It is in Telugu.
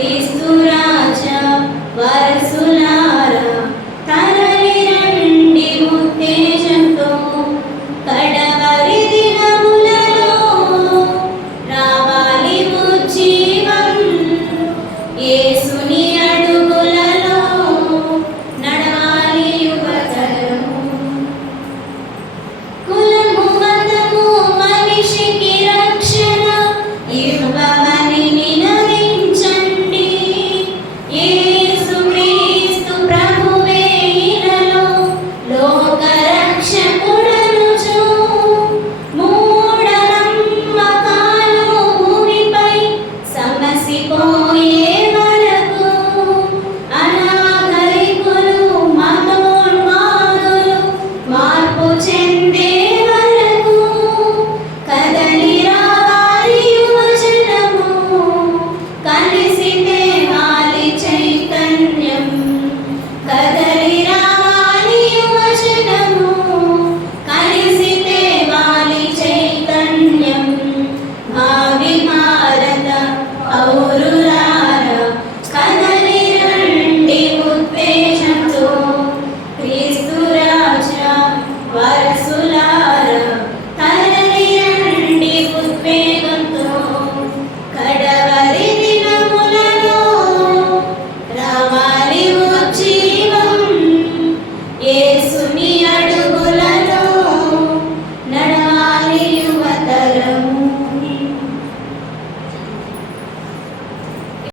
క్రీస్తు రాజా వారసులారా తరలి రండి ఉత్తేజంతో కడవరి దినములలో రావాలి ఉజ్జీవం యేసుని అడుగులలో నడవాలి యువతరం. కులము మతము మనిషికి రక్షణ ఇవ్వమని నినదించండి. యేసు క్రీస్తు ప్రభువే ఇలలో లోక రక్షకుడనుచు మూఢనమ్మకాలు భూమిపై సమసిపోయే వరకు అనాగరికులు మతోన్మాదులు మార్పు చెందే వరకు కదలి రావాలి యువజనము కలిసి తేవాలి చైతన్యం. కదలి రావాలి యువజనము కలిసి తేవాలి చైతన్యం. భావి భారత పౌరులారా కదలి రండి ఉత్తేజంతో క్రీస్తు రాజా వారసులారా